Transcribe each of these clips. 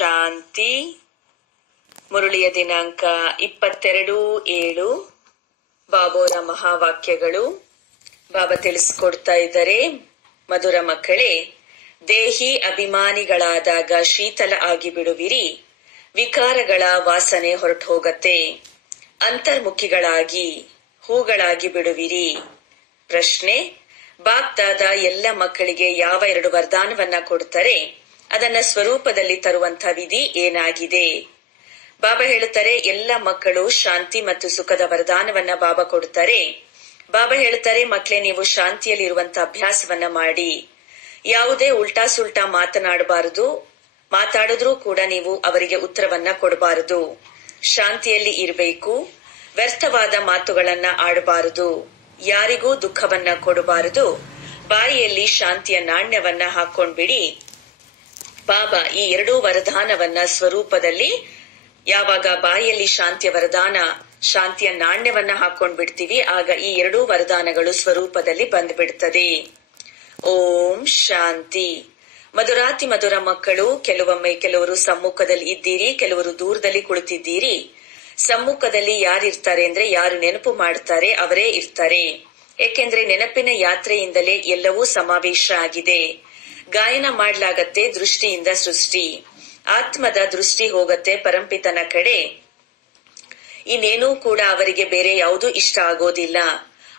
ಶಾಂತಿ. ಮುರುಳಿಯ ದಿನಾಂಕ 22/7. ಬಾಬೋರ ಮಹಾವಾಕ್ಯಗಳು. ಬಾಬಾ ತಿಳಿಸ್ಕೊಡ್ತಾ ಇದ್ದಾರೆ, ಮಧುರ ಮಕ್ಕಳೇ, ದೇಹಿ ಅಭಿಮಾನಿಗಳಾದಾಗ ಶೀತಲ ಆಗಿ ಬಿಡುವಿರಿ, ವಿಕಾರಗಳ ವಾಸನೆ ಹೊರಟು ಹೋಗತ್ತೆ, ಅಂತರ್ಮುಖಿಗಳಾಗಿ ಹೂಗಳಾಗಿ ಬಿಡುವಿರಿ. ಪ್ರಶ್ನೆ: ಬಾಪ್ದಾದ ಎಲ್ಲ ಮಕ್ಕಳಿಗೆ ಯಾವ 2 ವರದಾನವನ್ನ ಕೊಡ್ತಾರೆ? ಅದನ್ನ ಸ್ವರೂಪದಲ್ಲಿ ತರುವಂತ ವಿಧಿ ಏನಾಗಿದೆ? ಬಾಬಾ ಹೇಳುತ್ತಾರೆ, ಎಲ್ಲ ಮಕ್ಕಳು ಶಾಂತಿ ಮತ್ತು ಸುಖದ ವರದಾನವನ್ನ ಬಾಬಾ ಕೊಡ್ತಾರೆ. ಬಾಬಾ ಹೇಳುತ್ತಾರೆ, ಮಕ್ಕಳೇ, ನೀವು ಶಾಂತಿಯಲ್ಲಿ ಇರುವಂತ ಅಭ್ಯಾಸವನ್ನ ಮಾಡಿ. ಯಾವುದೇ ಉಲ್ಟಾ ಸುಲ್ಟಾ ಮಾತನಾಡಬಾರದು. ಮಾತಾಡಿದ್ರೂ ಕೂಡ ನೀವು ಅವರಿಗೆ ಉತ್ತರವನ್ನ ಕೊಡಬಾರದು. ಶಾಂತಿಯಲ್ಲಿ ಇರಬೇಕು. ವ್ಯರ್ಥವಾದ ಮಾತುಗಳನ್ನ ಆಡಬಾರದು. ಯಾರಿಗೂ ದುಃಖವನ್ನ ಕೊಡಬಾರದು. ಬಾಯಿಯಲ್ಲಿ ಶಾಂತಿಯ ನಾಣ್ಯವನ್ನ ಹಾಕೊಂಡ್ಬಿಡಿ. ಬಾಬಾ ಈ 2 ವರದಾನವನ್ನ ಸ್ವರೂಪದಲ್ಲಿ, ಯಾವಾಗ ಬಾಯಿಯಲ್ಲಿ ಶಾಂತಿಯ ವರದಾನ, ಶಾಂತಿಯ ನಾಣ್ಯವನ್ನ ಹಾಕೊಂಡ್ಬಿಡ್ತೀವಿ, ಆಗ ಈ 2 ವರದಾನಗಳು ಸ್ವರೂಪದಲ್ಲಿ ಬಂದ್ಬಿಡ್ತದೆ. ಓಂ ಶಾಂತಿ. ಮಧುರಾತಿ ಮಧುರ ಮಕ್ಕಳು, ಕೆಲವೊಮ್ಮೆ ಕೆಲವರು ಸಮ್ಮುಖದಲ್ಲಿ ಇದ್ದೀರಿ, ಕೆಲವರು ದೂರದಲ್ಲಿ ಕುಳಿತಿದ್ದೀರಿ. ಸಮ್ಮುಖದಲ್ಲಿ ಯಾರಿರ್ತಾರೆ ಅಂದ್ರೆ, ಯಾರು ನೆನಪು ಮಾಡ್ತಾರೆ ಅವರೇ ಇರ್ತಾರೆ. ಏಕೆಂದ್ರೆ ನೆನಪಿನ ಯಾತ್ರೆಯಿಂದಲೇ ಎಲ್ಲವೂ ಸಮಾವೇಶ ಆಗಿದೆ. ಗಾಯನ ಮಾಡ್ಲಾಗತ್ತೆ ದೃಷ್ಟಿಯಿಂದ ಸೃಷ್ಟಿ. ಆತ್ಮದ ದೃಷ್ಟಿ ಹೋಗತ್ತೆ ಪರಂಪಿತನ ಕಡೆ. ಇನ್ನೇನೂ ಕೂಡ ಅವರಿಗೆ ಬೇರೆ ಯಾವುದೂ ಇಷ್ಟ ಆಗೋದಿಲ್ಲ.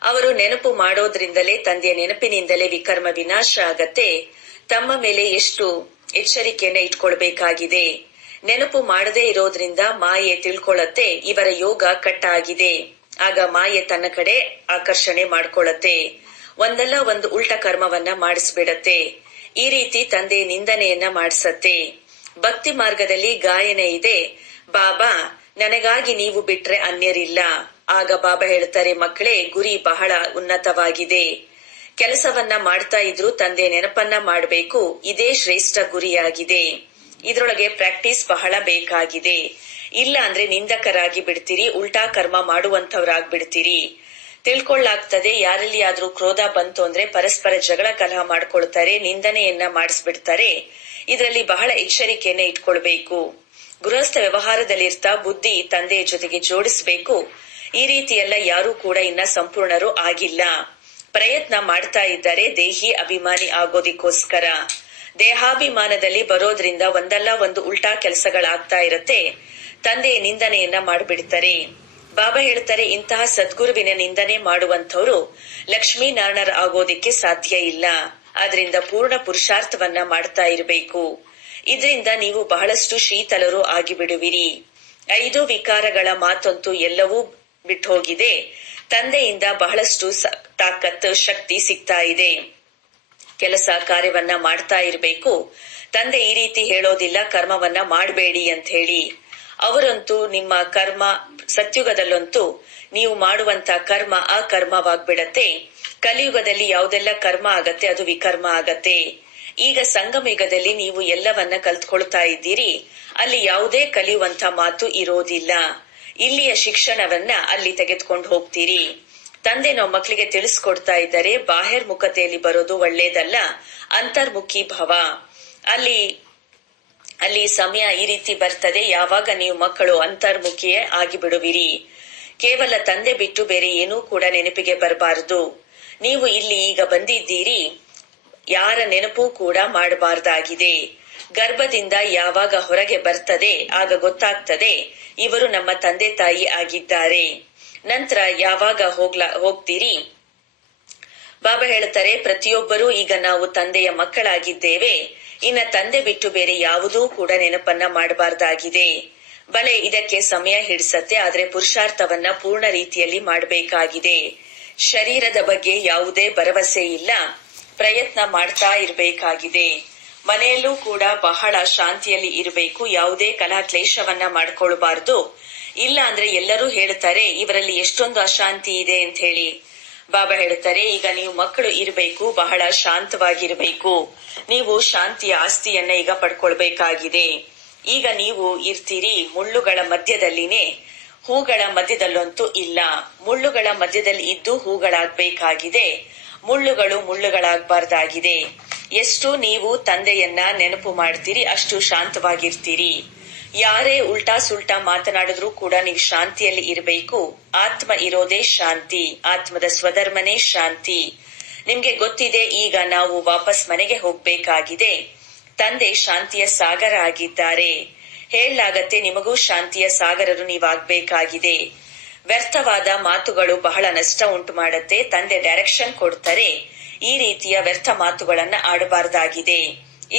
ಅವರು ನೆನಪು ಮಾಡೋದ್ರಿಂದಲೇ, ತಂದೆಯ ನೆನಪಿನಿಂದಲೇ ವಿಕರ್ಮ ವಿನಾಶ ಆಗತ್ತೆ. ತಮ್ಮ ಮೇಲೆ ಎಷ್ಟು ಎಚ್ಚರಿಕೆಯನ್ನ ಇಟ್ಕೊಳ್ಬೇಕಾಗಿದೆ. ನೆನಪು ಮಾಡದೇ ಇರೋದ್ರಿಂದ ಮಾಯೆ ತಿಳ್ಕೊಳ್ಳತ್ತೆ, ಇವರ ಯೋಗ ಕಟ್ ಆಗಿದೆ. ಆಗ ಮಾಯೆ ತನ್ನ ಕಡೆ ಆಕರ್ಷಣೆ ಮಾಡ್ಕೊಳ್ಳತ್ತೆ. ಒಂದಲ್ಲ ಒಂದು ಉಲ್ಟ ಕರ್ಮವನ್ನ ಮಾಡಿಸ್ಬಿಡತ್ತೆ. ಈ ರೀತಿ ತಂದೆ ನಿಂದನೆಯನ್ನ ಮಾಡಿಸತ್ತೆ. ಭಕ್ತಿ ಮಾರ್ಗದಲ್ಲಿ ಗಾಯನ ಇದೆ, ಬಾಬಾ ನನಗಾಗಿ ನೀವು ಬಿಟ್ರೆ ಅನ್ಯರಿಲ್ಲ. ಆಗ ಬಾಬಾ ಹೇಳ್ತಾರೆ, ಮಕ್ಕಳೇ, ಗುರಿ ಬಹಳ ಉನ್ನತವಾಗಿದೆ. ಕೆಲಸವನ್ನ ಮಾಡ್ತಾ ಇದ್ರು ತಂದೆ ನೆನಪನ್ನ ಮಾಡಬೇಕು. ಇದೇ ಶ್ರೇಷ್ಠ ಗುರಿಯಾಗಿದೆ. ಇದ್ರೊಳಗೆ ಪ್ರಾಕ್ಟೀಸ್ ಬಹಳ ಬೇಕಾಗಿದೆ. ಇಲ್ಲ ಅಂದ್ರೆ ನಿಂದಕರಾಗಿ ಬಿಡ್ತೀರಿ, ಉಲ್ಟಾ ಕರ್ಮ ಮಾಡುವಂತವ್ರಾಗ್ಬಿಡ್ತೀರಿ. ತಿಳ್ಕೊಳ್ಳಾಗ್ತದೆ, ಯಾರಲ್ಲಿ ಆದ್ರೂ ಕ್ರೋಧ ಬಂತು ಅಂದ್ರೆ ಪರಸ್ಪರ ಜಗಳ ಕಲಹ ಮಾಡ್ಕೊಳ್ತಾರೆ, ನಿಂದನೆಯನ್ನ ಮಾಡಿಸ್ಬಿಡ್ತಾರೆ. ಇದರಲ್ಲಿ ಬಹಳ ಎಚ್ಚರಿಕೆಯನ್ನ ಇಟ್ಕೊಳ್ಬೇಕು. ಗೃಹಸ್ಥ ವ್ಯವಹಾರದಲ್ಲಿರ್ತಾ ಬುದ್ಧಿ ತಂದೆಯ ಜೊತೆಗೆ ಜೋಡಿಸ್ಬೇಕು. ಈ ರೀತಿಯೆಲ್ಲ ಯಾರೂ ಕೂಡ ಇನ್ನ ಸಂಪೂರ್ಣರು ಆಗಿಲ್ಲ. ಪ್ರಯತ್ನ ಮಾಡ್ತಾ ಇದ್ದಾರೆ ದೇಹಿ ಅಭಿಮಾನಿ ಆಗೋದಿಕ್ಕೋಸ್ಕರ. ದೇಹಾಭಿಮಾನದಲ್ಲಿ ಬರೋದ್ರಿಂದ ಒಂದಲ್ಲ ಒಂದು ಉಲ್ಟಾ ಕೆಲಸಗಳಾಗ್ತಾ ಇರತ್ತೆ. ತಂದೆಯ ನಿಂದನೆಯನ್ನ ಮಾಡ್ಬಿಡ್ತಾರೆ. ಬಾಬಾ ಹೇಳ್ತಾರೆ, ಇಂತಹ ಸದ್ಗುರುವಿನ ನಿಂದನೆ ಮಾಡುವಂತವ್ರು ಲಕ್ಷ್ಮೀನಾರಾಯಣರ ಆಗೋದಿಕ್ಕೆ ಸಾಧ್ಯ ಇಲ್ಲ. ಆದ್ರಿಂದ ಪೂರ್ಣ ಪುರುಷಾರ್ಥವನ್ನ ಮಾಡ್ತಾ ಇರಬೇಕು. ಇದರಿಂದ ನೀವು ಬಹಳಷ್ಟು ಶೀತಲರು ಆಗಿಬಿಡುವಿರಿ. 5 ವಿಕಾರಗಳ ಮಾತಂತೂ ಎಲ್ಲವೂ ಬಿಟ್ಟೋಗಿದೆ. ತಂದೆಯಿಂದ ಬಹಳಷ್ಟು ತಾಕತ್ ಶಕ್ತಿ ಸಿಗ್ತಾ ಇದೆ. ಕೆಲಸ ಕಾರ್ಯವನ್ನ ಮಾಡ್ತಾ ಇರಬೇಕು. ತಂದೆ ಈ ರೀತಿ ಹೇಳೋದಿಲ್ಲ, ಕರ್ಮವನ್ನ ಮಾಡಬೇಡಿ ಅಂತ ಹೇಳಿ. ಅವರಂತೂ ನಿಮ್ಮ ಕರ್ಮ, ಸತ್ಯುಗದಲ್ಲಂತೂ ನೀವು ಮಾಡುವಂತ ಕರ್ಮ ಅಕರ್ಮವಾಗ್ಬಿಡತ್ತೆ. ಕಲಿಯುಗದಲ್ಲಿ ಯಾವುದೆಲ್ಲ ಕರ್ಮ ಆಗತ್ತೆ ಅದು ವಿಕರ್ಮ ಆಗತ್ತೆ. ಈಗ ಸಂಗಮ ಯುಗದಲ್ಲಿ ನೀವು ಎಲ್ಲವನ್ನ ಕಲ್ತ್ಕೊಳ್ತಾ ಇದ್ದೀರಿ. ಅಲ್ಲಿ ಯಾವುದೇ ಕಲಿಯುವಂತ ಮಾತು ಇರೋದಿಲ್ಲ. ಇಲ್ಲಿಯ ಶಿಕ್ಷಣವನ್ನ ಅಲ್ಲಿ ತೆಗೆದುಕೊಂಡು ಹೋಗ್ತೀರಿ. ತಂದೆ ನಾವು ಮಕ್ಕಳಿಗೆ ತಿಳಿಸ್ಕೊಡ್ತಾ ಇದ್ದಾರೆ, ಬಾಹಿರ್ಮುಖತೆಯಲ್ಲಿ ಬರೋದು ಒಳ್ಳೇದಲ್ಲ, ಅಂತರ್ಮುಖಿ ಭವ. ಅಲ್ಲಿ ಸಮಯ ಈ ರೀತಿ ಬರ್ತದೆ, ಯಾವಾಗ ನೀವು ಮಕ್ಕಳು ಅಂತರ್ಮುಖಿಯೇ ಆಗಿಬಿಡುವಿರಿ. ಕೇವಲ ತಂದೆ ಬಿಟ್ಟು ಬೇರೆ ಏನೂ ಕೂಡ ನೆನಪಿಗೆ ಬರಬಾರದು. ನೀವು ಇಲ್ಲಿ ಈಗ ಬಂದಿದ್ದೀರಿ, ಯಾರ ನೆನಪು ಕೂಡ ಮಾಡಬಾರ್ದಾಗಿದೆ. ಗರ್ಭದಿಂದ ಯಾವಾಗ ಹೊರಗೆ ಬರ್ತದೆ ಆಗ ಗೊತ್ತಾಗ್ತದೆ ಇವರು ನಮ್ಮ ತಂದೆ ತಾಯಿ ಆಗಿದ್ದಾರೆ. ನಂತರ ಯಾವಾಗ ಹೋಗ್ತೀರಿ, ಬಾಬಾ ಹೇಳ್ತಾರೆ, ಪ್ರತಿಯೊಬ್ಬರೂ ಈಗ ನಾವು ತಂದೆಯ ಮಕ್ಕಳಾಗಿದ್ದೇವೆ. ಇನ್ನ ತಂದೆ ಬಿಟ್ಟು ಬೇರೆ ಯಾವುದೂ ಕೂಡ ನೆನಪನ್ನ ಮಾಡಬಾರ್ದಾಗಿದೆ. ಬಲೆ ಇದಕ್ಕೆ ಸಮಯ ಹಿಡಿಸತ್ತೆ, ಆದ್ರೆ ಪುರುಷಾರ್ಥವನ್ನ ಪೂರ್ಣ ರೀತಿಯಲ್ಲಿ ಮಾಡಬೇಕಾಗಿದೆ. ಶರೀರದ ಬಗ್ಗೆ ಯಾವುದೇ ಭರವಸೆ ಇಲ್ಲ, ಪ್ರಯತ್ನ ಮಾಡ್ತಾ ಇರಬೇಕಾಗಿದೆ. ಮನೆಯಲ್ಲೂ ಕೂಡ ಬಹಳ ಶಾಂತಿಯಲ್ಲಿ ಇರಬೇಕು. ಯಾವುದೇ ಕಲಹ ಕ್ಲೇಶವನ್ನ ಮಾಡ್ಕೊಳ್ಬಾರ್ದು. ಇಲ್ಲ ಅಂದ್ರೆ ಎಲ್ಲರೂ ಹೇಳ್ತಾರೆ, ಇವರಲ್ಲಿ ಎಷ್ಟೊಂದು ಅಶಾಂತಿ ಇದೆ ಅಂತ ಹೇಳಿ. ಬಾಬಾ ಹೇಳ್ತಾರೆ, ಈಗ ನೀವು ಮಕ್ಕಳು ಇರಬೇಕು, ಬಹಳ ಶಾಂತವಾಗಿರ್ಬೇಕು. ನೀವು ಶಾಂತಿಯ ಆಸ್ತಿಯನ್ನ ಈಗ ಪಡ್ಕೊಳ್ಬೇಕಾಗಿದೆ. ಈಗ ನೀವು ಇರ್ತೀರಿ ಮುಳ್ಳುಗಳ ಮಧ್ಯದಲ್ಲಿನೇ, ಹೂಗಳ ಮಧ್ಯದಲ್ಲಂತೂ ಇಲ್ಲ. ಮುಳ್ಳುಗಳ ಮಧ್ಯದಲ್ಲಿ ಇದ್ದು ಹೂಗಳಾಗ್ಬೇಕಾಗಿದೆ. ಮುಳ್ಳುಗಳಾಗ್ಬಾರ್ದಾಗಿದೆ. ಎಷ್ಟು ನೀವು ತಂದೆಯನ್ನ ನೆನಪು ಮಾಡ್ತೀರಿ ಅಷ್ಟು ಶಾಂತವಾಗಿರ್ತೀರಿ. ಯಾರೇ ಉಲ್ಟಾ ಸುಲ್ಟಾ ಮಾತನಾಡಿದ್ರೂ ಕೂಡ ನೀವು ಶಾಂತಿಯಲ್ಲಿ ಇರಬೇಕು. ಆತ್ಮ ಇರೋದೇ ಶಾಂತಿ, ಆತ್ಮದ ಸ್ವಧರ್ಮನೇ ಶಾಂತಿ. ನಿಮ್ಗೆ ಗೊತ್ತಿದೆ, ಈಗ ನಾವು ವಾಪಸ್ ಮನೆಗೆ ಹೋಗ್ಬೇಕಾಗಿದೆ. ತಂದೆ ಶಾಂತಿಯ ಸಾಗರ ಆಗಿದ್ದಾರೆ. ಹೇಳಲಾಗತ್ತೆ, ನಿಮಗೂ ಶಾಂತಿಯ ಸಾಗರರು ನೀವಾಗ್ಬೇಕಾಗಿದೆ. ವ್ಯರ್ಥವಾದ ಮಾತುಗಳು ಬಹಳ ನಷ್ಟ ಉಂಟು ಮಾಡತ್ತೆ. ತಂದೆ ಡೈರೆಕ್ಷನ್ ಕೊಡ್ತಾರೆ, ಈ ರೀತಿಯ ವ್ಯರ್ಥ ಮಾತುಗಳನ್ನ ಆಡಬಾರ್ದಾಗಿದೆ.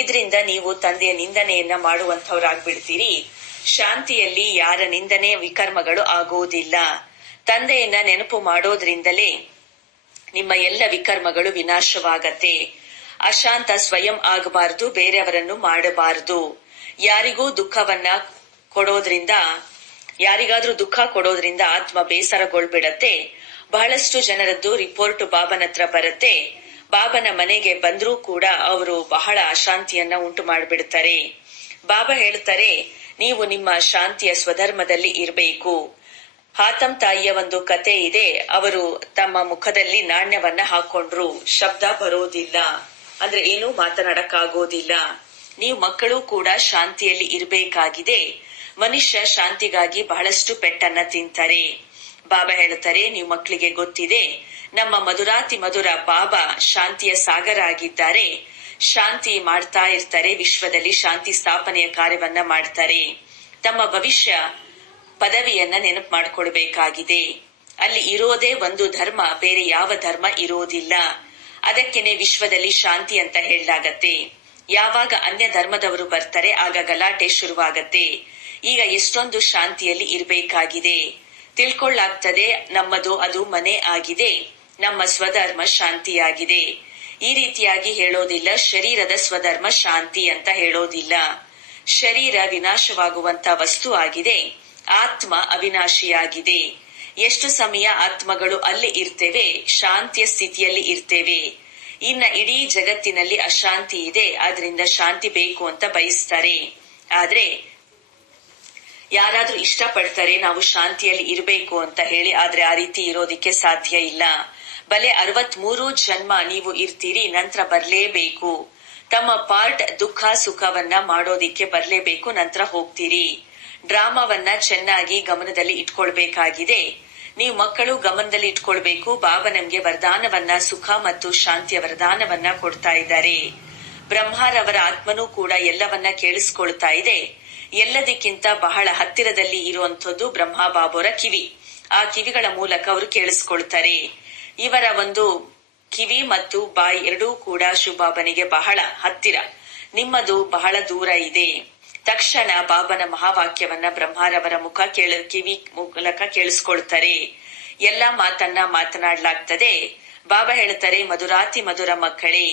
ಇದರಿಂದ ನೀವು ತಂದೆಯ ನಿಂದನೆಯನ್ನ ಮಾಡುವಂತವ್ರಾಗ್ಬಿಡ್ತೀರಿ. ಶಾಂತಿಯಲ್ಲಿ ಯಾರ ನಿಂದನೆ ವಿಕರ್ಮಗಳು ಆಗೋದಿಲ್ಲ. ತಂದೆಯನ್ನ ನೆನಪು ಮಾಡೋದ್ರಿಂದಲೇ ನಿಮ್ಮ ಎಲ್ಲ ವಿಕರ್ಮಗಳು ವಿನಾಶವಾಗತ್ತೆ. ಅಶಾಂತ ಸ್ವಯಂ ಆಗಬಾರದು, ಬೇರೆಯವರನ್ನು ಮಾಡಬಾರದು. ಯಾರಿಗೂ ದುಃಖವನ್ನ ಕೊಡೋದ್ರಿಂದ, ಯಾರಿಗಾದ್ರೂ ದುಃಖ ಕೊಡೋದ್ರಿಂದ ಆತ್ಮ ಬೇಸರಗೊಳ್ಬಿಡತ್ತೆ. ಬಹಳಷ್ಟು ಜನರದ್ದು ರಿಪೋರ್ಟ್ ಬಾಬನ ಹತ್ರ ಬರುತ್ತೆ. ಬಾಬನ ಮನೆಗೆ ಬಂದ್ರೂ ಕೂಡ ಅವರು ಬಹಳ ಅಶಾಂತಿಯನ್ನ ಉಂಟು ಮಾಡ್ಬಿಡ್ತಾರೆ. ಬಾಬಾ ಹೇಳ್ತಾರೆ, ನೀವು ನಿಮ್ಮ ಶಾಂತಿಯ ಸ್ವಧರ್ಮದಲ್ಲಿ ಇರಬೇಕು. ಹಾತಮ್ ತಾಯಿಯ ಒಂದು ಕತೆ ಇದೆ. ಅವರು ತಮ್ಮ ಮುಖದಲ್ಲಿ ನಾಣ್ಯವನ್ನ ಹಾಕೊಂಡ್ರು. ಶಬ್ದ ಬರೋದಿಲ್ಲ, ಅಂದ್ರೆ ಏನೂ ಮಾತನಾಡಕ್ಕಾಗೋದಿಲ್ಲ. ನೀವು ಮಕ್ಕಳು ಕೂಡ ಶಾಂತಿಯಲ್ಲಿ ಇರಬೇಕಾಗಿದೆ. ಮನುಷ್ಯ ಶಾಂತಿಗಾಗಿ ಬಹಳಷ್ಟು ಪೆಟ್ಟನ್ನ ತಿಂತಾರೆ. ಬಾಬಾ ಹೇಳ್ತಾರೆ, ನೀವು ಮಕ್ಕಳಿಗೆ ಗೊತ್ತಿದೆ, ನಮ್ಮ ಮಧುರಾತಿ ಮಧುರ ಬಾಬಾ ಶಾಂತಿಯ ಸಾಗರ ಆಗಿದ್ದಾರೆ. ಶಾಂತಿ ಮಾಡ್ತಾ ಇರ್ತಾರೆ. ವಿಶ್ವದಲ್ಲಿ ಶಾಂತಿ ಸ್ಥಾಪನೆಯ ಕಾರ್ಯವನ್ನ ಮಾಡ್ತಾರೆ. ತಮ್ಮ ಭವಿಷ್ಯ ಪದವಿಯನ್ನ ನೆನಪು ಮಾಡ್ಕೊಳ್ಬೇಕಾಗಿದೆ. ಅಲ್ಲಿ ಇರೋದೇ ಒಂದು ಧರ್ಮ, ಬೇರೆ ಯಾವ ಧರ್ಮ ಇರೋದಿಲ್ಲ. ಅದಕ್ಕೇನೆ ವಿಶ್ವದಲ್ಲಿ ಶಾಂತಿ ಅಂತ ಹೇಳಲಾಗತ್ತೆ. ಯಾವಾಗ ಅನ್ಯ ಧರ್ಮದವರು ಬರ್ತಾರೆ ಆಗ ಗಲಾಟೆ ಶುರುವಾಗತ್ತೆ. ಈಗ ಎಷ್ಟೊಂದು ಶಾಂತಿಯಲ್ಲಿ ಇರಬೇಕಾಗಿದೆ. ತಿಳ್ಕೊಳ್ಳಾಗ್ತದೆ, ನಮ್ಮದು ಅದು ಮನೆ ಆಗಿದೆ, ನಮ್ಮ ಸ್ವಧರ್ಮ ಶಾಂತಿಯಾಗಿದೆ. ಈ ರೀತಿಯಾಗಿ ಹೇಳೋದಿಲ್ಲ. ಶರೀರದ ಸ್ವಧರ್ಮ ಶಾಂತಿ ಅಂತ ಹೇಳೋದಿಲ್ಲ. ಶರೀರ ವಿನಾಶವಾಗುವಂತ ವಸ್ತು ಆಗಿದೆ, ಆತ್ಮ ಅವಿನಾಶಿಯಾಗಿದೆ. ಎಷ್ಟು ಸಮಯ ಆತ್ಮಗಳು ಅಲ್ಲಿ ಇರ್ತೇವೆ, ಶಾಂತಿಯ ಸ್ಥಿತಿಯಲ್ಲಿ ಇರ್ತೇವೆ. ಇನ್ನ ಇಡೀ ಜಗತ್ತಿನಲ್ಲಿ ಅಶಾಂತಿ ಇದೆ, ಆದ್ರಿಂದ ಶಾಂತಿ ಬೇಕು ಅಂತ ಬಯಸ್ತಾರೆ. ಆದ್ರೆ ಯಾರಾದ್ರೂ ಇಷ್ಟಪಡ್ತಾರೆ ನಾವು ಶಾಂತಿಯಲ್ಲಿ ಇರಬೇಕು ಅಂತ ಹೇಳಿ, ಆದ್ರೆ ಆ ರೀತಿ ಇರೋದಿಕ್ಕೆ ಸಾಧ್ಯ ಇಲ್ಲ. ಬಲೆ 63 ಜನ್ಮ ನೀವು ಇರ್ತೀರಿ, ನಂತರ ಬರ್ಲೇಬೇಕು. ತಮ್ಮ ಪಾರ್ಟ್ ದುಃಖ ಸುಖವನ್ನ ಮಾಡೋದಿಕ್ಕೆ ಬರ್ಲೇಬೇಕು, ನಂತರ ಹೋಗ್ತೀರಿ. ಡ್ರಾಮಾವನ್ನ ಚೆನ್ನಾಗಿ ಗಮನದಲ್ಲಿ ಇಟ್ಕೊಳ್ಬೇಕಾಗಿದೆ. ನೀವು ಮಕ್ಕಳು ಗಮನದಲ್ಲಿ ಇಟ್ಕೊಳ್ಬೇಕು. ಬಾಬಾ ನಮ್ಗೆ ವರದಾನವನ್ನ, ಸುಖ ಮತ್ತು ಶಾಂತಿಯ ವರದಾನವನ್ನ ಕೊಡ್ತಾ ಇದ್ದಾರೆ. ಬ್ರಹ್ಮರವರ ಆತ್ಮನೂ ಕೂಡ ಎಲ್ಲವನ್ನ ಕೇಳಿಸ್ಕೊಳ್ತಾ ಇದೆ. ಎಲ್ಲದಕ್ಕಿಂತ ಬಹಳ ಹತ್ತಿರದಲ್ಲಿ ಇರುವಂತದ್ದು ಬ್ರಹ್ಮ ಬಾಬೋರ ಕಿವಿ. ಆ ಕಿವಿಗಳ ಮೂಲಕ ಅವರು ಕೇಳಿಸ್ಕೊಳ್ತಾರೆ. ಇವರ ಒಂದು ಕಿವಿ ಮತ್ತು ಬಾಯಿ ಎರಡೂ ಕೂಡ ಶಿವಬಾಬನಿಗೆ ಬಹಳ ಹತ್ತಿರ. ನಿಮ್ಮದು ಬಹಳ ದೂರ ಇದೆ. ತಕ್ಷಣ ಬಾಬನ ಮಹಾವಾಕ್ಯವನ್ನ ಬ್ರಹ್ಮರವರ ಕಿವಿ ಮೂಲಕ ಕೇಳಿಸ್ಕೊಳ್ತಾರೆ. ಎಲ್ಲಾ ಮಾತನ್ನ ಮಾತನಾಡ್ಲಾಗ್ತದೆ. ಬಾಬಾ ಹೇಳ್ತಾರೆ, ಮಧುರಾತಿ ಮಧುರ ಮಕ್ಕಳೇ.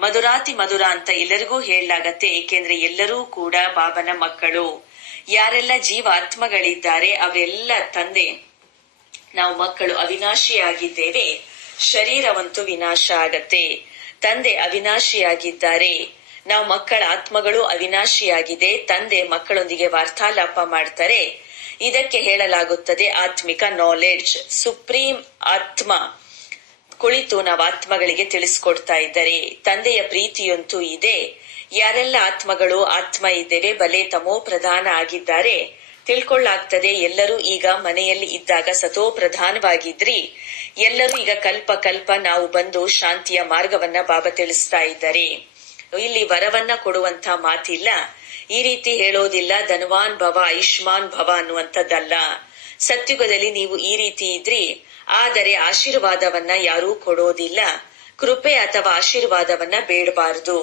ಮಧುರಾತಿ ಮಧುರ ಅಂತ ಎಲ್ಲರಿಗೂ ಹೇಳಲಾಗತ್ತೆ, ಏಕೆಂದ್ರೆ ಎಲ್ಲರೂ ಕೂಡ ಬಾಬನ ಮಕ್ಕಳು. ಯಾರೆಲ್ಲ ಜೀವಾತ್ಮಗಳಿದ್ದಾರೆ ಅವೆಲ್ಲ ತಂದೆ, ನಾವು ಮಕ್ಕಳು ಅವಿನಾಶಿಯಾಗಿದ್ದೇವೆ. ಶರೀರವಂತೂ ವಿನಾಶ ಆಗತ್ತೆ. ತಂದೆ ಅವಿನಾಶಿಯಾಗಿದ್ದಾರೆ. ನಾವು ಮಕ್ಕಳ ಆತ್ಮಗಳು ಅವಿನಾಶಿಯಾಗಿದೆ. ತಂದೆ ಮಕ್ಕಳೊಂದಿಗೆ ವಾರ್ತಾಲಾಪ ಮಾಡ್ತಾರೆ. ಇದಕ್ಕೆ ಹೇಳಲಾಗುತ್ತದೆ ಆತ್ಮಿಕ ನಾಲೆಡ್ಜ್. ಸುಪ್ರೀಂ ಆತ್ಮ ಕುಳಿತು ನಾವು ಆತ್ಮಗಳಿಗೆ ತಿಳಿಸ್ಕೊಡ್ತಾ ಇದ್ದಾರೆ. ತಂದೆಯ ಪ್ರೀತಿಯಂತೂ ಇದೆ. ಯಾರೆಲ್ಲ ಆತ್ಮಗಳು ಆತ್ಮ ಇದ್ದೇವೆ, ಬಲೆ ತಮೋ ಪ್ರಧಾನ ಆಗಿದ್ದಾರೆ. ತಿಳ್ಕೊಳ್ಳಾಗ್ತದೆ, ಎಲ್ಲರೂ ಈಗ ಮನೆಯಲ್ಲಿ ಇದ್ದಾಗ ಸತೋ ಪ್ರಧಾನವಾಗಿದ್ರಿ. ಎಲ್ಲರೂ ಈಗ ಕಲ್ಪ ಕಲ್ಪ ನಾವು ಬಂದು ಶಾಂತಿಯ ಮಾರ್ಗವನ್ನ ಬಾಬಾ ತಿಳಿಸ್ತಾ ಇದ್ದಾರೆ. ಇಲ್ಲಿ ವರವನ್ನ ಕೊಡುವಂತ ಮಾತಿಲ್ಲ. ಈ ರೀತಿ ಹೇಳೋದಿಲ್ಲ, ಧನವಾನ್ ಭವ ಆಯುಷ್ಮಾನ್ ಭವ ಅನ್ನುವಂಥದ್ದಲ್ಲ. ಸತ್ಯುಗದಲ್ಲಿ ನೀವು ಈ ರೀತಿ ಇದ್ರಿ, ಆದರೆ ಆಶೀರ್ವಾದವನ್ನ ಯಾರೂ ಕೊಡೋದಿಲ್ಲ. ಕೃಪೆ ಅಥವಾ ಆಶೀರ್ವಾದವನ್ನ ಬೇಡಬಾರದು.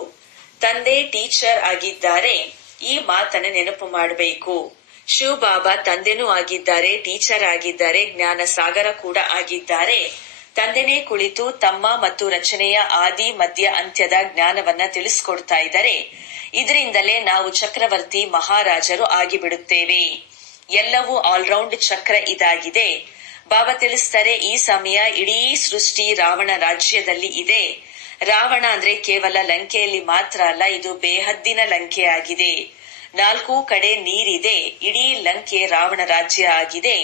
ತಂದೆ ಟೀಚರ್ ಆಗಿದ್ದಾರೆ. ಈ ಮಾತನ್ನ ನೆನಪು ಮಾಡಬೇಕು. ಶಿವಬಾಬಾ ತಂದೆನೂ ಆಗಿದ್ದಾರೆ, ಟೀಚರ್ ಆಗಿದ್ದಾರೆ, ಜ್ಞಾನ ಸಾಗರ ಕೂಡ ಆಗಿದ್ದಾರೆ. ತಂದೆನೇ ಕುಳಿತು ತಮ್ಮ ಮತ್ತು ರಚನೆಯ ಆದಿ ಮಧ್ಯ ಅಂತ್ಯದ ಜ್ಞಾನವನ್ನ ತಿಳಿಸ್ಕೊಡ್ತಾ ಇದ್ದಾರೆ. ಇದರಿಂದಲೇ ನಾವು ಚಕ್ರವರ್ತಿ ಮಹಾರಾಜರು ಆಗಿಬಿಡುತ್ತೇವೆ. ಎಲ್ಲವೂ ಆಲ್ರೌಂಡ್ ಚಕ್ರ ಇದಾಗಿದೆ. ಬಾಬಾ ತಿಳಿಸ್ತಾರೆ, ಈ ಸಮಯ ಇಡೀ ಸೃಷ್ಟಿ ರಾವಣ ರಾಜ್ಯದಲ್ಲಿ ಇದೆ. ರಾವಣ ಅಂದ್ರೆ ಕೇವಲ ಲಂಕೆಯಲ್ಲಿ ಮಾತ್ರ ಅಲ್ಲ, ಇದು ಬೇಹದ್ದಿನ ಲಂಕೆ ಆಗಿದೆ. 4 ಕಡೆ ನೀರಿದೆ. ಇಡೀ ಲಂಕೆ ರಾವಣ ರಾಜ್ಯ ಆಗಿದೆ.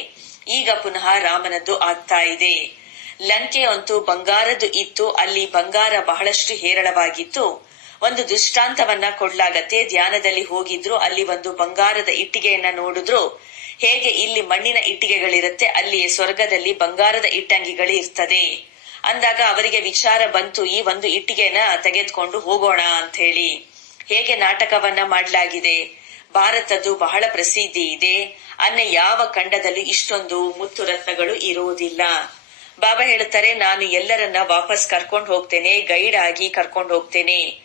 ಈಗ ಪುನಃ ರಾಮನದ್ದು ಆಗ್ತಾ ಇದೆ. ಲಂಕೆ ಅಂತೂ ಬಂಗಾರದ್ದು ಇತ್ತು. ಅಲ್ಲಿ ಬಂಗಾರ ಬಹಳಷ್ಟು ಹೇರಳವಾಗಿತ್ತು. ಒಂದು ದೃಷ್ಟಾಂತವನ್ನ ಕೊಡ್ಲಾಗತ್ತೆ. ಧ್ಯಾನದಲ್ಲಿ ಹೋಗಿದ್ರು, ಅಲ್ಲಿ ಒಂದು ಬಂಗಾರದ ಇಟ್ಟಿಗೆಯನ್ನ ನೋಡಿದ್ರು. ಹೇಗೆ ಇಲ್ಲಿ ಮಣ್ಣಿನ ಇಟ್ಟಿಗೆಗಳಿರುತ್ತೆ, ಅಲ್ಲಿ ಸ್ವರ್ಗದಲ್ಲಿ ಬಂಗಾರದ ಇಟ್ಟಂಗಿಗಳು ಇರ್ತದೆ ಅಂದಾಗ ಅವರಿಗೆ ವಿಚಾರ ಬಂತು, ಈ ಒಂದು ಇಟ್ಟಿಗೆನ ತೆಗೆದುಕೊಂಡು ಹೋಗೋಣ ಅಂತ ಹೇಳಿ. ಹೇಗೆ ನಾಟಕವನ್ನ ಮಾಡಲಾಗಿದೆ. ಭಾರತದ್ದು ಬಹಳ ಪ್ರಸಿದ್ಧಿ ಇದೆ. ಅನ್ನೆ ಯಾವ ಖಂಡದಲ್ಲೂ ಇಷ್ಟೊಂದು ಮುತ್ತು ರತ್ನಗಳು ಇರುವುದಿಲ್ಲ. ಬಾಬಾ ಹೇಳ್ತಾರೆ, ನಾನು ಎಲ್ಲರನ್ನ ವಾಪಸ್ ಕರ್ಕೊಂಡು ಹೋಗ್ತೇನೆ, ಗೈಡ್ ಆಗಿ ಕರ್ಕೊಂಡು ಹೋಗ್ತೇನೆ.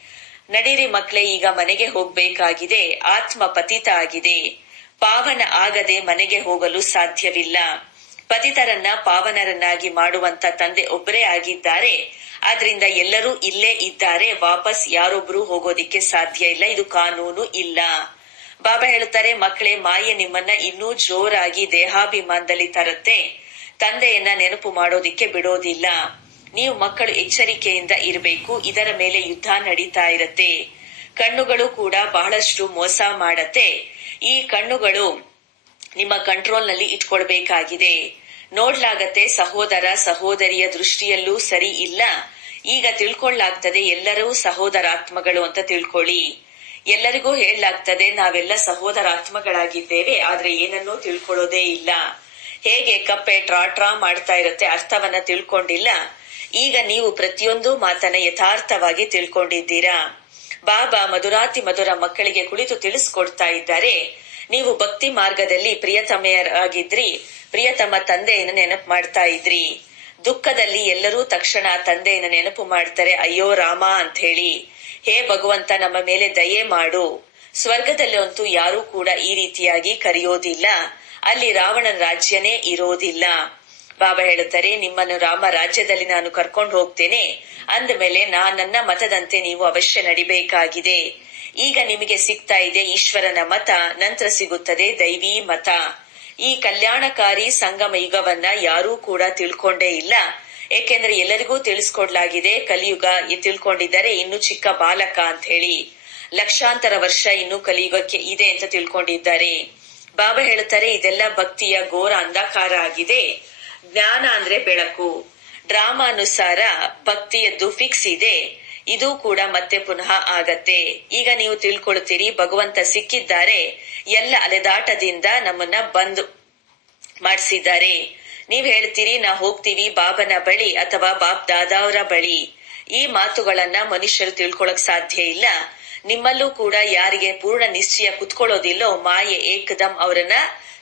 ನಡೀರಿ ಮಕ್ಕಳೇ, ಈಗ ಮನೆಗೆ ಹೋಗ್ಬೇಕಾಗಿದೆ. ಆತ್ಮ ಪತಿತ ಆಗಿದೆ. ಪಾವನ ಆಗದೆ ಮನೆಗೆ ಹೋಗಲು ಸಾಧ್ಯವಿಲ್ಲ. ಪತಿತರನ್ನ ಪಾವನರನ್ನಾಗಿ ಮಾಡುವಂತ ತಂದೆ ಒಬ್ಬರೇ ಆಗಿದ್ದಾರೆ. ಆದ್ರಿಂದ ಎಲ್ಲರೂ ಇಲ್ಲೇ ಇದ್ದಾರೆ. ವಾಪಸ್ ಯಾರೊಬ್ರು ಹೋಗೋದಿಕ್ಕೆ ಸಾಧ್ಯ ಇಲ್ಲ. ಇದು ಕಾನೂನು ಇಲ್ಲ. ಬಾಬಾ ಹೇಳ್ತಾರೆ, ಮಕ್ಕಳೇ, ಮಾಯೆ ನಿಮ್ಮನ್ನ ಇನ್ನೂ ಜೋರಾಗಿ ದೇಹಾಭಿಮಾನದಲ್ಲಿ ತರುತ್ತೆ. ತಂದೆಯನ್ನ ನೆನಪು ಮಾಡೋದಿಕ್ಕೆ ಬಿಡೋದಿಲ್ಲ. ನೀವು ಮಕ್ಕಳು ಎಚ್ಚರಿಕೆಯಿಂದ ಇರಬೇಕು. ಇದರ ಮೇಲೆ ಯುದ್ಧ ನಡೀತಾ ಇರತ್ತೆ. ಕಣ್ಣುಗಳು ಕೂಡ ಬಹಳಷ್ಟು ಮೋಸ ಮಾಡತ್ತೆ. ಈ ಕಣ್ಣುಗಳು ನಿಮ್ಮ ಕಂಟ್ರೋಲ್ ನಲ್ಲಿ ಇಟ್ಕೊಳ್ಬೇಕಾಗಿದೆ. ನೋಡ್ಲಾಗತ್ತೆ ಸಹೋದರ ಸಹೋದರಿಯ ದೃಷ್ಟಿಯಲ್ಲೂ ಸರಿ ಇಲ್ಲ. ಈಗ ತಿಳ್ಕೊಳ್ಳಾಗ್ತದೆ ಎಲ್ಲರೂ ಸಹೋದರಾತ್ಮಗಳು ಅಂತ ತಿಳ್ಕೊಳ್ಳಿ. ಎಲ್ಲರಿಗೂ ಹೇಳಲಾಗ್ತದೆ ನಾವೆಲ್ಲ ಸಹೋದರಾತ್ಮಗಳಾಗಿದ್ದೇವೆ, ಆದ್ರೆ ಏನನ್ನೂ ತಿಳ್ಕೊಳ್ಳೋದೇ ಇಲ್ಲ. ಹೇಗೆ ಕಪ್ಪೆ ಟ್ರಾ ಮಾಡ್ತಾ ಇರುತ್ತೆ, ಅರ್ಥವನ್ನ ತಿಳ್ಕೊಂಡಿಲ್ಲ. ಈಗ ನೀವು ಪ್ರತಿಯೊಂದು ಮಾತನ್ನ ಯಥಾರ್ಥವಾಗಿ ತಿಳ್ಕೊಂಡಿದ್ದೀರಾ. ಬಾಬಾ ಮಧುರಾತಿ ಮಧುರ ಮಕ್ಕಳಿಗೆ ಕುಳಿತು ತಿಳಿಸ್ಕೊಡ್ತಾ ಇದ್ದಾರೆ. ನೀವು ಭಕ್ತಿ ಮಾರ್ಗದಲ್ಲಿ ಪ್ರಿಯತಮೆಯರಾಗಿದ್ರಿ, ಪ್ರಿಯತಮ ತಂದೆಯನ್ನು ನೆನಪು ಮಾಡ್ತಾ ಇದ್ರಿ. ದುಃಖದಲ್ಲಿ ಎಲ್ಲರೂ ತಕ್ಷಣ ತಂದೆಯನ್ನು ನೆನಪು ಮಾಡ್ತಾರೆ, ಅಯ್ಯೋ ರಾಮ ಅಂತ ಹೇಳಿ. ಹೇ ಭಗವಂತ, ನಮ್ಮ ಮೇಲೆ ದಯೆ ಮಾಡು. ಸ್ವರ್ಗದಲ್ಲಿ ಅಂತೂ ಯಾರೂ ಕೂಡ ಈ ರೀತಿಯಾಗಿ ಕರೆಯೋದಿಲ್ಲ. ಅಲ್ಲಿ ರಾವಣನ ರಾಜ್ಯನೇ ಇರೋದಿಲ್ಲ. ಬಾಬಾ ಹೇಳುತ್ತಾರೆ, ನಿಮ್ಮನ್ನು ರಾಮ ರಾಜ್ಯದಲ್ಲಿ ನಾನು ಕರ್ಕೊಂಡು ಹೋಗ್ತೇನೆ. ಅಂದ ಮೇಲೆ ನನ್ನ ಮತದಂತೆ ನೀವು ಅವಶ್ಯ ನಡಿಬೇಕಾಗಿದೆ. ಈಗ ನಿಮಗೆ ಸಿಗ್ತಾ ಇದೆ ಈಶ್ವರನ ಮತ, ನಂತರ ಸಿಗುತ್ತದೆ ದೈವೀ ಮತ. ಈ ಕಲ್ಯಾಣಕಾರಿ ಸಂಗಮ ಯುಗವನ್ನ ಯಾರೂ ಕೂಡ ತಿಳ್ಕೊಂಡೇ ಇಲ್ಲ. ಏಕೆಂದ್ರೆ ಎಲ್ಲರಿಗೂ ತಿಳಿಸ್ಕೊಡ್ಲಾಗಿದೆ, ಕಲಿಯುಗ ತಿಳ್ಕೊಂಡಿದ್ದಾರೆ ಇನ್ನು ಚಿಕ್ಕ ಬಾಲಕ ಅಂತ ಹೇಳಿ. ಲಕ್ಷಾಂತರ ವರ್ಷ ಇನ್ನು ಕಲಿಯುಗಕ್ಕೆ ಇದೆ ಅಂತ ತಿಳ್ಕೊಂಡಿದ್ದಾರೆ. ಬಾಬಾ ಹೇಳುತ್ತಾರೆ, ಇದೆಲ್ಲ ಭಕ್ತಿಯ ಘೋರ ಅಂಧಕಾರ ಆಗಿದೆ. ಜ್ಞಾನ ಅಂದ್ರೆ ಬೆಳಕು. ಡ್ರಾಮಾನುಸಾರ ಭಕ್ತಿಯದ್ದು ಫಿಕ್ಸ್ ಇದೆ. ಇದು ಕೂಡ ಮತ್ತೆ ಪುನಃ ಆಗತ್ತೆ. ಈಗ ನೀವು ತಿಳ್ಕೊಳ್ತೀರಿ, ಭಗವಂತ ಸಿಕ್ಕಿದ್ದಾರೆ. ಎಲ್ಲ ಅಲೆದಾಟದಿಂದ ನಮ್ಮನ್ನ ಬಂದ್ ಮಾಡಿಸಿದ್ದಾರೆ. ನೀವ್ ಹೇಳ್ತೀರಿ, ನಾ ಹೋಗ್ತೀವಿ ಬಾಬನ ಬಳಿ ಅಥವಾ ಬಾಪ್ ದಾದಾವರ ಬಳಿ. ಈ ಮಾತುಗಳನ್ನ ಮನುಷ್ಯರು ತಿಳ್ಕೊಳಕ್ ಸಾಧ್ಯ ಇಲ್ಲ. ನಿಮ್ಮಲ್ಲೂ ಕೂಡ ಯಾರಿಗೆ ಪೂರ್ಣ ನಿಶ್ಚಯ ಕುತ್ಕೊಳ್ಳೋದಿಲ್ಲೋ, ಮಾಯೆ ಏಕದಂ ಅವರನ್ನ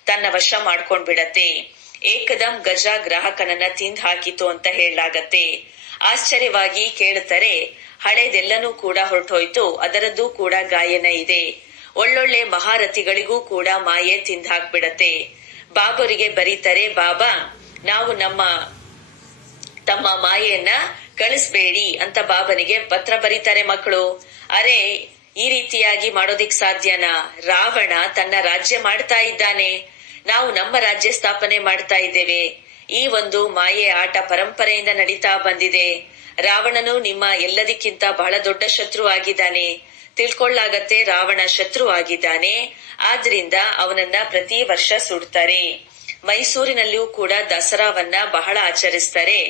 ತನ್ನ ವಶ ಮಾಡ್ಕೊಂಡ್ ಬಿಡತ್ತೆ. ಏಕದಂ ಗಜ ಗ್ರಾಹಕನನ್ನ ತಿಂದ್ ಹಾಕಿತು ಅಂತ ಹೇಳಲಾಗತ್ತೆ. ಆಶ್ಚರ್ಯವಾಗಿ ಕೇಳುತ್ತಾರೆ, ಹಳೇದೆಲ್ಲನೂ ಕೂಡ ಹೊರಟೋಯ್ತು, ಅದರದ್ದು ಕೂಡ ಗಾಯನ ಇದೆ. ಒಳ್ಳೊಳ್ಳೆ ಮಹಾರಥಿಗಳಿಗೂ ಕೂಡ ಮಾಯೆ ತಿಂದ್ ಹಾಕ್ಬಿಡತ್ತೆ. ಬಾಬರಿಗೆ ಬರೀತಾರೆ, ಬಾಬಾ ನಾವು ನಮ್ಮ ತಮ್ಮ ಮಾಯೆಯನ್ನ ಕಳಿಸ್ಬೇಡಿ ಅಂತ ಬಾಬನಿಗೆ ಪತ್ರ ಬರೀತಾರೆ ಮಕ್ಕಳು. ಅರೆ, ಈ ರೀತಿಯಾಗಿ ಮಾಡೋದಿಕ್ ಸಾಧ್ಯನಾ? ರಾವಣ ತನ್ನ ರಾಜ್ಯ ಮಾಡ್ತಾ ಇದ್ದಾನೆ, ನಾವು ನಮ್ಮ ರಾಜ್ಯ ಸ್ಥಾಪನೆ ಮಾಡ್ತಾ ಇದ್ದೇವೆ. ಈ ಒಂದು ಮಾಯೆ ಆಟ ಪರಂಪರೆಯಿಂದ ನಡೀತಾ ಬಂದಿದೆ. ರಾವಣನು ನಿಮ್ಮ ಎಲ್ಲದಕ್ಕಿಂತ ಬಹಳ ದೊಡ್ಡ ಶತ್ರು ಆಗಿದ್ದಾನೆ. ತಿಳ್ಕೊಳ್ಳಾಗತ್ತೆ, ರಾವಣ ಶತ್ರು ಆಗಿದ್ದಾನೆ. ಆದ್ರಿಂದ ಅವನನ್ನ ಪ್ರತಿ ವರ್ಷ ಸುಡ್ತಾರೆ. ಮೈಸೂರಿನಲ್ಲಿಯೂ ಕೂಡ ದಸರಾವನ್ನ ಬಹಳ ಆಚರಿಸ್ತಾರೆ.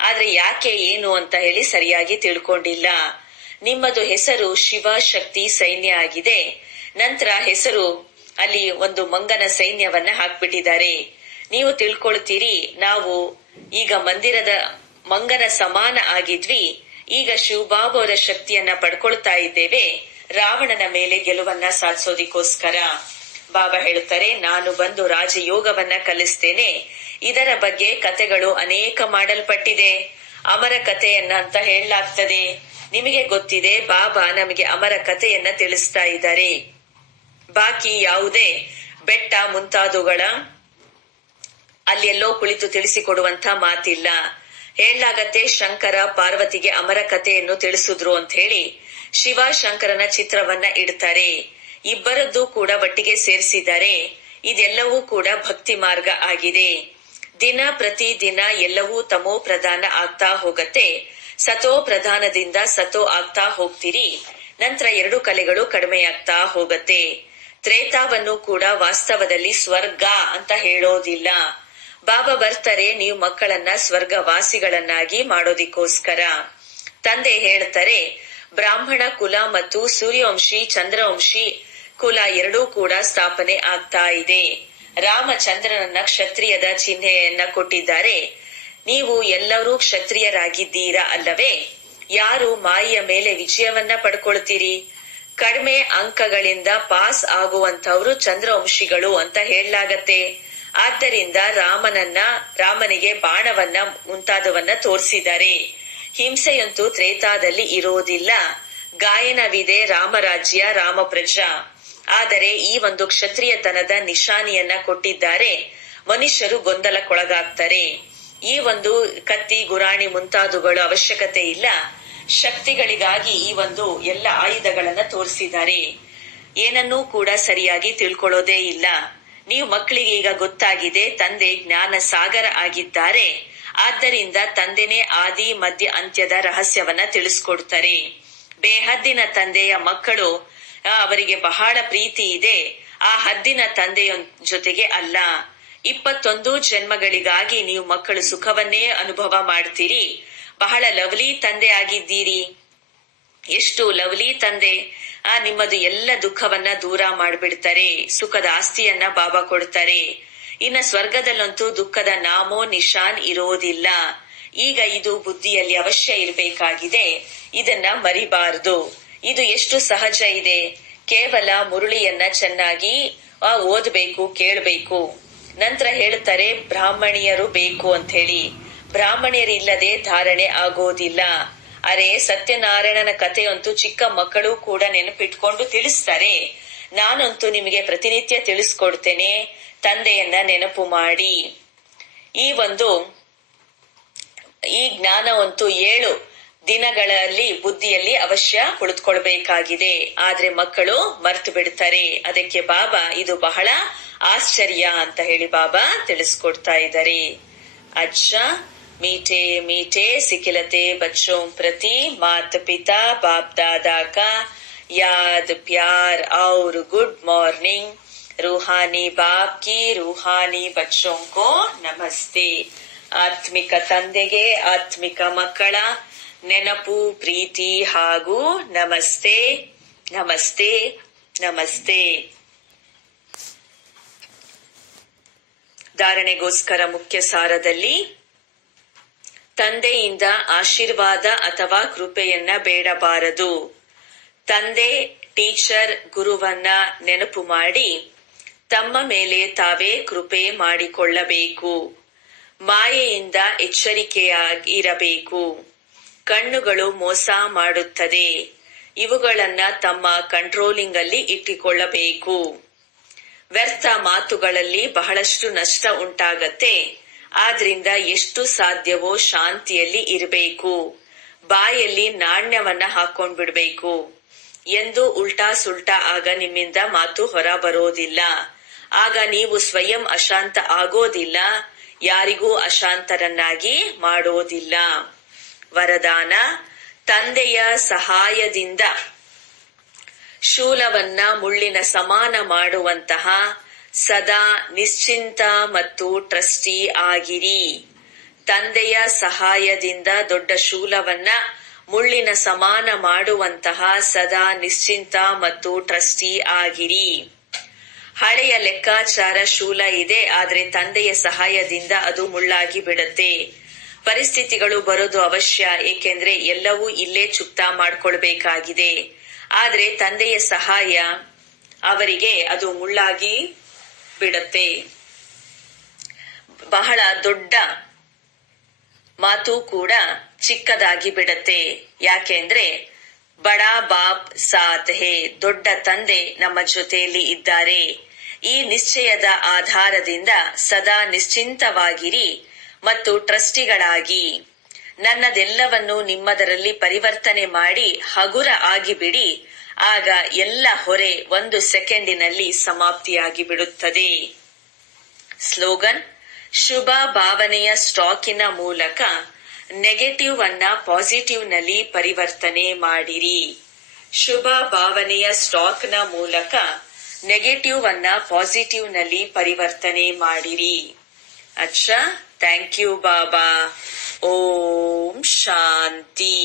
ಆದ್ರೆ ಯಾಕೆ ಏನು ಅಂತ ಹೇಳಿ ಸರಿಯಾಗಿ ತಿಳ್ಕೊಂಡಿಲ್ಲ. ನಿಮ್ಮದು ಹೆಸರು ಶಿವ ಶಕ್ತಿ ಸೈನ್ಯ ಆಗಿದೆ. ನಂತರ ಹೆಸರು ಅಲ್ಲಿ ಒಂದು ಮಂಗನ ಸೈನ್ಯವನ್ನ ಹಾಕ್ಬಿಟ್ಟಿದ್ದಾರೆ. ನೀವು ತಿಳ್ಕೊಳ್ತೀರಿ, ನಾವು ಈಗ ಮಂದಿರದ ಮಂಗನ ಸಮಾನ ಆಗಿದ್ವಿ. ಈಗ ಶಿವಬಾಬು ಅವರ ಶಕ್ತಿಯನ್ನ ಪಡ್ಕೊಳ್ತಾ ಇದ್ದೇವೆ ರಾವಣನ ಮೇಲೆ ಗೆಲುವನ್ನ ಸಾಧಿಸೋದಿಕ್ಕೋಸ್ಕರ. ಬಾಬಾ ಹೇಳುತ್ತಾರೆ, ನಾನು ಬಂದು ರಾಜಯೋಗವನ್ನ ಕಲಿಸ್ತೇನೆ. ಇದರ ಬಗ್ಗೆ ಕತೆಗಳು ಅನೇಕ ಮಾಡಲ್ಪಟ್ಟಿದೆ. ಅಮರ ಕಥೆಯನ್ನ ಅಂತ ಹೇಳಲಾಗ್ತದೆ. ನಿಮಗೆ ಗೊತ್ತಿದೆ, ಬಾಬಾ ನಮಗೆ ಅಮರ ಕಥೆಯನ್ನ ತಿಳಿಸ್ತಾ ಇದ್ದಾರೆ. ಬಾಕಿ ಯಾವುದೇ ಬೆಟ್ಟ ಮುಂತಾದವುಗಳ ಅಲ್ಲೆಲ್ಲೋ ಕುಳಿತು ತಿಳಿಸಿಕೊಡುವಂತ ಮಾತಿಲ್ಲ. ಹೇಳಲಾಗತ್ತೆ, ಶಂಕರ ಪಾರ್ವತಿಗೆ ಅಮರ ಕಥೆಯನ್ನು ತಿಳಿಸಿದ್ರು ಅಂತ ಹೇಳಿ ಶಿವ ಶಂಕರನ ಚಿತ್ರವನ್ನ ಇಡ್ತಾರೆ. ಇಬ್ಬರದ್ದು ಕೂಡ ಒಟ್ಟಿಗೆ ಸೇರಿಸಿದ್ದಾರೆ. ಇದೆಲ್ಲವೂ ಕೂಡ ಭಕ್ತಿ ಮಾರ್ಗ ಆಗಿದೆ. ದಿನ ಪ್ರತಿ ದಿನ ಎಲ್ಲವೂ ತಮೋ ಪ್ರಧಾನ ಆಗ್ತಾ ಹೋಗತ್ತೆ. ಸತೋ ಪ್ರಧಾನದಿಂದ ಸತೋ ಆಗ್ತಾ ಹೋಗ್ತೀರಿ. ನಂತರ ಎರಡು ಕಲೆಗಳು ಕಡಿಮೆಯಾಗ್ತಾ ಹೋಗತ್ತೆ. ತ್ರೇತಾವನ್ನು ಕೂಡ ವಾಸ್ತವದಲ್ಲಿ ಸ್ವರ್ಗ ಅಂತ ಹೇಳೋದಿಲ್ಲ. ಬಾಬಾ ಬರ್ತಾರೆ ನೀವು ಮಕ್ಕಳನ್ನ ಸ್ವರ್ಗವಾಸಿಗಳನ್ನಾಗಿ ಮಾಡೋದಿಕ್ಕೋಸ್ಕರ. ತಂದೆ ಹೇಳ್ತಾರೆ, ಬ್ರಾಹ್ಮಣ ಕುಲ ಮತ್ತು ಸೂರ್ಯವಂಶಿ ಚಂದ್ರವಂಶಿ ಕುಲ ಎರಡೂ ಕೂಡ ಸ್ಥಾಪನೆ ಆಗ್ತಾ ಇದೆ. ರಾಮಚಂದ್ರನನ್ನ ಕ್ಷತ್ರಿಯದ ಚಿಹ್ನೆಯನ್ನ ಕೊಟ್ಟಿದ್ದಾರೆ. ನೀವು ಎಲ್ಲರೂ ಕ್ಷತ್ರಿಯರಾಗಿದ್ದೀರಾ ಅಲ್ಲವೇ? ಯಾರು ಮಾಯೆಯ ಮೇಲೆ ವಿಜಯವನ್ನ ಪಡ್ಕೊಳ್ತೀರಿ? ಕಡಿಮೆ ಅಂಕಗಳಿಂದ ಪಾಸ್ ಆಗುವಂತವ್ರು ಚಂದ್ರವಂಶಿಗಳು ಅಂತ ಹೇಳಲಾಗತ್ತೆ. ಆದ್ದರಿಂದ ರಾಮನಿಗೆ ಬಾಣವನ್ನ ಮುಂತಾದವನ್ನ ತೋರಿಸಿದ್ದಾರೆ. ಹಿಂಸೆಯಂತೂ ತ್ರೇತಾದಲ್ಲಿ ಇರೋದಿಲ್ಲ. ಗಾಯನವಿದೆ, ರಾಮರಾಜ್ಯ ರಾಮಪ್ರಜಾ. ಆದರೆ ಈ ಒಂದು ಕ್ಷತ್ರಿಯತನದ ನಿಶಾನಿಯನ್ನ ಕೊಟ್ಟಿದ್ದಾರೆ. ಮನುಷ್ಯರು ಗೊಂದಲಕ್ಕೊಳಗಾಗ್ತಾರೆ. ಈ ಒಂದು ಕತ್ತಿ ಗುರಾಣಿ ಮುಂತಾದವುಗಳು ಅವಶ್ಯಕತೆ ಇಲ್ಲ. ಶಕ್ತಿಗಳಿಗಾಗಿ ಈ ಒಂದು ಎಲ್ಲ ಆಯುಧಗಳನ್ನ ತೋರಿಸಿದ್ದಾರೆ. ಏನನ್ನೂ ಕೂಡ ಸರಿಯಾಗಿ ತಿಳ್ಕೊಳ್ಳೋದೇ ಇಲ್ಲ. ನೀವು ಮಕ್ಕಳಿಗೆ ಈಗ ಗೊತ್ತಾಗಿದೆ, ತಂದೆ ಜ್ಞಾನ ಸಾಗರ ಆಗಿದ್ದಾರೆ. ಆದ್ದರಿಂದ ತಂದೆನೇ ಆದಿ ಮಧ್ಯ ಅಂತ್ಯದ ರಹಸ್ಯವನ್ನ ತಿಳಿಸ್ಕೊಡ್ತಾರೆ. ಬೇಹದ್ದಿನ ತಂದೆಯ ಮಕ್ಕಳು ಅವರಿಗೆ ಬಹಳ ಪ್ರೀತಿ ಇದೆ. ಆ ಹದ್ದಿನ ತಂದೆಯ ಜೊತೆಗೆ ಅಲ್ಲ. 21 ಜನ್ಮಗಳಿಗಾಗಿ ನೀವು ಮಕ್ಕಳು ಸುಖವನ್ನೇ ಅನುಭವ ಮಾಡ್ತೀರಿ. ಬಹಳ ಲವ್ಲಿ ತಂದೆ ಆಗಿದ್ದೀರಿ. ಎಷ್ಟು ಲವ್ಲಿ ತಂದೆ. ನಿಮ್ಮದು ಎಲ್ಲ ದುಃಖವನ್ನ ದೂರ ಮಾಡ್ಬಿಡ್ತಾರೆ. ಸುಖದ ಆಸ್ತಿಯನ್ನ ಬಾಬಾ ಕೊಡ್ತಾರೆ. ಇನ್ನ ಸ್ವರ್ಗದಲ್ಲಂತೂ ದುಃಖದ ನಾಮೋ ನಿಶಾನ್ ಇರೋದಿಲ್ಲ. ಈಗ ಇದು ಬುದ್ಧಿಯಲ್ಲಿ ಅವಶ್ಯ ಇರಬೇಕಾಗಿದೆ. ಇದನ್ನ ಮರಿಬಾರದು. ಇದು ಎಷ್ಟು ಸಹಜ ಇದೆ. ಕೇವಲ ಮುರುಳಿಯನ್ನ ಚೆನ್ನಾಗಿ ಓದ್ಬೇಕು, ಕೇಳ್ಬೇಕು. ನಂತರ ಹೇಳ್ತಾರೆ ಬ್ರಾಹ್ಮಣಿಯರು ಬೇಕು ಅಂತ ಹೇಳಿ. ಬ್ರಾಹ್ಮಣಿಯರಿಲ್ಲದೆ ಧಾರಣೆ ಆಗೋದಿಲ್ಲ. ಅರೆ, ಸತ್ಯನಾರಾಯಣನ ಕಥೆಯಂತೂ ಚಿಕ್ಕ ಮಕ್ಕಳು ಕೂಡ ನೆನಪಿಟ್ಕೊಂಡು ತಿಳಿಸ್ತಾರೆ. ನಾನಂತೂ ನಿಮಗೆ ಪ್ರತಿನಿತ್ಯ ತಿಳಿಸ್ಕೊಡ್ತೇನೆ. ತಂದೆಯನ್ನ ನೆನಪು ಮಾಡಿ. ಈ ಜ್ಞಾನವಂತೂ 7 ದಿನಗಳಲ್ಲಿ ಬುದ್ಧಿಯಲ್ಲಿ ಅವಶ್ಯ ಕುಳಿತುಕೊಳ್ಬೇಕಾಗಿದೆ. ಆದ್ರೆ ಮಕ್ಕಳು ಮರ್ತು ಬಿಡ್ತಾರೆ. ಅದಕ್ಕೆ ಬಾಬಾ ಇದು ಬಹಳ ಆಶ್ಚರ್ಯ ಅಂತ ಹೇಳಿ ಬಾಬಾ ತಿಳಿಸ್ಕೊಡ್ತಾ ಇದ್ದಾರೆ. ಅಚ್ಚಾ मीठे मीठे सिखिलते बच्चों प्रति माता पिता बाप दादा का याद प्यार और गुड मॉर्निंग. रूहानी बाप की रूहानी बच्चों को नमस्ते. ಆತ್ಮಿಕ ತಂದೆಗೆ ಆತ್ಮಿಕ ಮಕ್ಕಳ ನೆನಪು, ಪ್ರೀತಿ ಹಾಗೂ ನಮಸ್ತೆ ನಮಸ್ತೆ ನಮಸ್ತೆ. ಧಾರಣೆಗೋಸ್ಕರ ಮುಖ್ಯ ಸಾರದಲ್ಲಿ ತಂದೆಯಿಂದ ಆಶೀರ್ವಾದ ಅಥವಾ ಕೃಪೆಯನ್ನ ಬೇಡಬಾರದು. ತಂದೆ, ಟೀಚರ್, ಗುರುವನ್ನ ನೆನಪು ಮಾಡಿ ತಮ್ಮ ಮೇಲೆ ತಾವೇ ಕೃಪೆ ಮಾಡಿಕೊಳ್ಳಬೇಕು. ಮಾಯೆಯಿಂದ ಎಚ್ಚರಿಕೆಯಾಗಿರಬೇಕು. ಕಣ್ಣುಗಳು ಮೋಸ ಮಾಡುತ್ತದೆ. ಇವುಗಳನ್ನ ತಮ್ಮ ಕಂಟ್ರೋಲಿಂಗ್ ಅಲ್ಲಿ ಇಟ್ಟುಕೊಳ್ಳಬೇಕು. ವ್ಯರ್ಥ ಮಾತುಗಳಲ್ಲಿ ಬಹಳಷ್ಟು ನಷ್ಟ ಉಂಟಾಗತ್ತೆ. ಆದ್ರಿಂದ ಎಷ್ಟು ಸಾಧ್ಯವೋ ಶಾಂತಿಯಲ್ಲಿ ಇರಬೇಕು. ಬಾಯಲ್ಲಿ ನಾಣ್ಯವನ್ನ ಹಾಕೊಂಡ್ಬಿಡ್ಬೇಕು. ಎಂದು ಉಲ್ಟಾ ಸುಲ್ಟಾ ಆಗ ನಿಮ್ಮಿಂದ ಮಾತು ಹೊರ ಬರೋದಿಲ್ಲ. ಆಗ ನೀವು ಸ್ವಯಂ ಅಶಾಂತ ಆಗೋದಿಲ್ಲ. ಯಾರಿಗೂ ಅಶಾಂತರನ್ನಾಗಿ ಮಾಡೋದಿಲ್ಲ. ವರದಾನ: ತಂದೆಯ ಸಹಾಯದಿಂದ ಶೂಲವನ್ನ ಮುಳ್ಳಿನ ಸಮಾನ ಮಾಡುವಂತಹ ಸದಾ ನಿಶ್ಚಿಂತ ಮತ್ತು ಟ್ರಸ್ಟಿ ಆಗಿರಿ. ತಂದೆಯ ಸಹಾಯದಿಂದ ದೊಡ್ಡ ಶೂಲವನ್ನ ಮುಳ್ಳಿನ ಸಮಾನ ಮಾಡುವಂತಹ ಸದಾ ನಿಶ್ಚಿಂತ ಮತ್ತು ಟ್ರಸ್ಟಿ ಆಗಿರಿ. ಹಳೆಯ ಲೆಕ್ಕಾಚಾರ ಶೂಲ ಇದೆ, ಆದ್ರೆ ತಂದೆಯ ಸಹಾಯದಿಂದ ಅದು ಮುಳ್ಳಾಗಿ ಬಿಡತ್ತೆ. ಪರಿಸ್ಥಿತಿಗಳು ಬರೋದು ಅವಶ್ಯ, ಏಕೆಂದ್ರೆ ಎಲ್ಲವೂ ಇಲ್ಲೇ ಚುಕ್ತಾ ಮಾಡ್ಕೊಳ್ಬೇಕಾಗಿದೆ. ಆದ್ರೆ ತಂದೆಯ ಸಹಾಯ ಅವರಿಗೆ ಅದು ಮುಳ್ಳಾಗಿ ಬಿಡತ್ತೆ. ಬಹಳ ದೊಡ್ಡ ಮಾತು ಕೂಡ ಚಿಕ್ಕದಾಗಿ ಬಿಡತ್ತೆ. ಯಾಕೆಂದ್ರೆ ಬಡಾ ಬಾಪ್ ಸಾಥ್ ಹೇ, ದೊಡ್ಡ ತಂದೆ ನಮ್ಮ ಜೊತೆಯಲ್ಲಿ ಇದ್ದಾರೆ. ಈ ನಿಶ್ಚಯದ ಆಧಾರದಿಂದ ಸದಾ ನಿಶ್ಚಿಂತವಾಗಿರಿ ಮತ್ತು ಟ್ರಸ್ಟಿಗಳಾಗಿ ನನ್ನದೆಲ್ಲವನ್ನು ನಿಮ್ಮದರಲ್ಲಿ ಪರಿವರ್ತನೆ ಮಾಡಿ ಹಗುರ ಆಗಿಬಿಡಿ. ಆಗ ಎಲ್ಲ ಹೊರೆ 1 ಸೆಕೆಂಡಿನಲ್ಲಿ ಸಮಾಪ್ತಿಯಾಗಿ ಬಿಡುತ್ತದೆ. ಸ್ಲೋಗನ್: ಶುಭ ಭಾವನೆಯ ಸ್ಟಾಕಿನ ಮೂಲಕ ನೆಗೆಟಿವ್ ಅನ್ನ ಪಾಸಿಟಿವ್ ನಲ್ಲಿ ಪರಿವರ್ತನೆ ಮಾಡಿರಿ. ಶುಭ ಭಾವನೆಯ ಸ್ಟಾಕ್ ನ ಮೂಲಕ ನೆಗೆಟಿವ್ ಅನ್ನ ಪಾಸಿಟಿವ್ ನಲ್ಲಿ ಪರಿವರ್ತನೆ ಮಾಡಿರಿ. ಅಚ್ಚಾ, ಥ್ಯಾಂಕ್ ಯು ಬಾಬಾ. ಓಂ ಶಾಂತಿ.